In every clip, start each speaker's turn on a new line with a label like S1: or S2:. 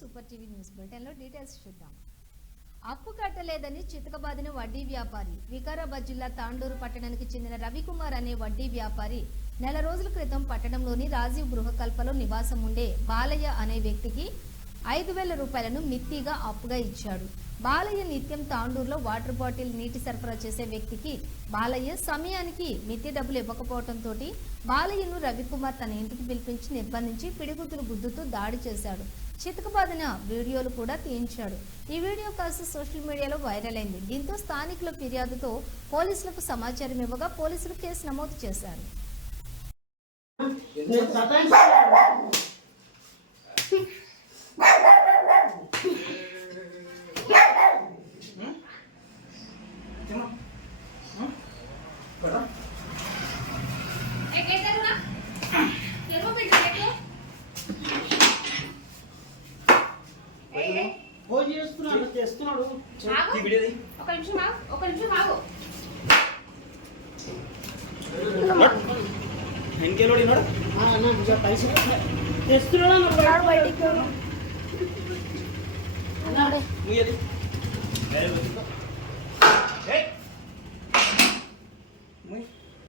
S1: Super TV news బులెటిన్లో details చూద్దాం. అప్పు కట్టలేదని చితకబాదిన వడ్డీ వ్యాపారి వికారాబాద్ జిల్లా తాండూరు పట్టణానికి చెందిన రవికుమార్ అనే వడ్డీ వ్యాపారి నెల రోజుల క్రితం పట్టణంలోని రాజీవ్ గృహకల్పలో నివాసం ఉండే బాలయ్య అనే వ్యక్తికి ఐదు వేల రూపాయలను మిత్తిగా అప్పుగా ఇచ్చాడు. బాలయ్య నిత్యం తాండూరులో వాటర్ బాటిల్ నీటి సరఫరా చేసే వ్యక్తికి బాలయ్య సమయానికి మిత్తి డబ్బులు ఇవ్వకపోవడంతో బాలయ్యను రవికుమార్ తన ఇంటికి పిలిపించి నిర్బంధించి పిడిగుద్దులు గుద్దుతూ దాడి చేశాడు. చితకబాదిన వీడియోలు కూడా తీయించాడు. ఈ వీడియో కాస్త సోషల్ మీడియాలో వైరల్ అయింది. దీంతో స్థానికుల ఫిర్యాదుతో పోలీసులకు సమాచారం ఇవ్వగా పోలీసులు కేసు నమోదు చేశారు.
S2: నేను ఫోన్ చేస్తున్నాడు తెస్తున్నాడు
S3: ఒక నిమిషం ఆగు ఒక నిమిషం ఆగు.
S2: పైసలు. తెస్తున్నాడు బయటికి.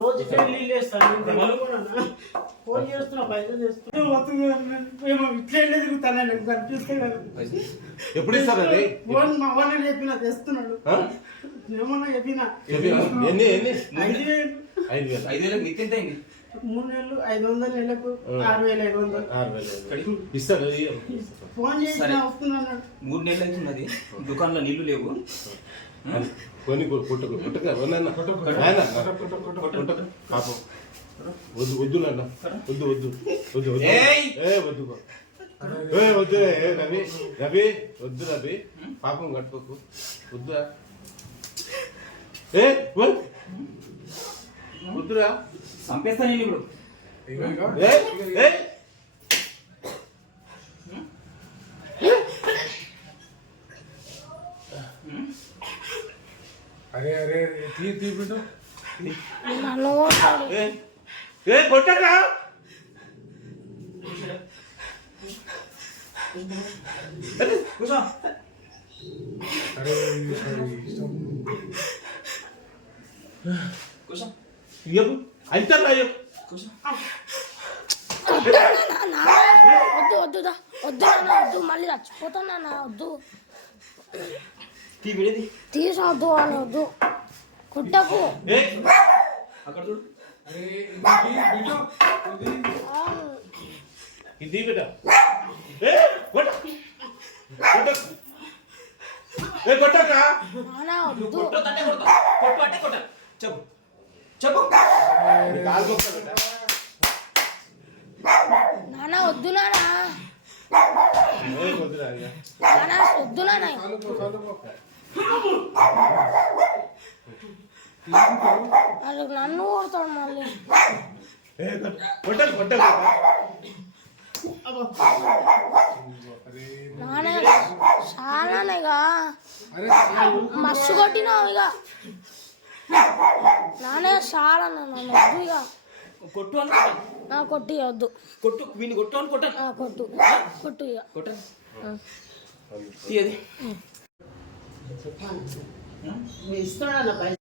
S2: రోజు పెళ్ళి. ఫోన్ చేస్తున్నా పైసలు ఇట్లా వెళ్ళి తిరుగుతానండి కనిపిస్తే కదా
S4: ఎప్పుడు ఇస్తారు అది?
S2: ఫోన్ మా వాళ్ళని చెప్పిన తెస్తున్నాడు? ఏమన్నా చెప్పిన.
S4: ఎన్ని ఎన్ని?
S2: ఐదు వేలు.
S4: ఐదు వేలు.
S5: ఐదు వేలకు మిత్తి ఎంత అయింది?
S2: మూడు నెలలు ఐదు వందల నెలకు. ఆరు వేల ఐదు వందలు.
S4: ఇస్తారు
S2: ఫోన్ చేసిన
S5: సరే.
S2: వస్తున్నాడు
S5: మూడు నెలలు అవుతున్నది దుకాణంలో నీళ్ళు లేవు.
S4: కొన్ని పుట్టుకు పుట్టుక పుట్టక పాపం. వద్దు వద్దు నాన్న. వద్దు వద్దు వద్దు వద్దు.
S5: ఏయ్!
S4: ఏ వద్దు ఏ వద్దు ఏ రవి రవి వద్దు రవి. పాపం కట్టుకోకు. వద్దురా. ఏ వద్. వద్దురా.
S5: చంపేస్తా నేను ఇప్పుడు.
S4: ఏ ఏ
S6: అరే అరే తీ తీ బిడ్డు
S4: ఏ ఏ కొట్టరా?
S5: కూర్చో.
S6: అరే
S5: కూర్చో.
S4: ఇయ్యకు. అయితే రాయకు
S5: కూర్చో.
S3: వద్దు వద్దు. వద్దు వద్దు మళ్ళీ చచ్చిపోతాను వద్దు.
S5: తీ విడేది
S3: తీసవద్దు అని వద్దు కుట్టకు.
S4: ఏ?
S5: అక్కడ చూడు.
S6: ఇది బిడ్డు.
S4: ఏ కొట్ట. కొట్ట ఏ కొట్టక.
S3: నాన్న వద్దు.
S5: కొట్టు కొట్టు కొట్ట చెప్పు. చెప్పు.
S4: కాలు కొట్ట బిడ్డ
S3: నాన్న వద్దు నాన్న
S4: ఏ కొద్దురా ఇక.
S3: నాన్న నన్ను కొడతాడు మళ్ళీ
S4: ఏ కొట్ట
S3: ఇక మస్తు కొట్టినావు ఇక నానే చాలా నన్ను ఇక
S5: కొట్టు
S3: కొట్టి వద్దు
S5: కొట్టు వీడిని కొట్టు అని కొట్టాను
S3: కొట్టు కొట్టు ఇక
S5: కొట్టాను
S2: Yun. Sa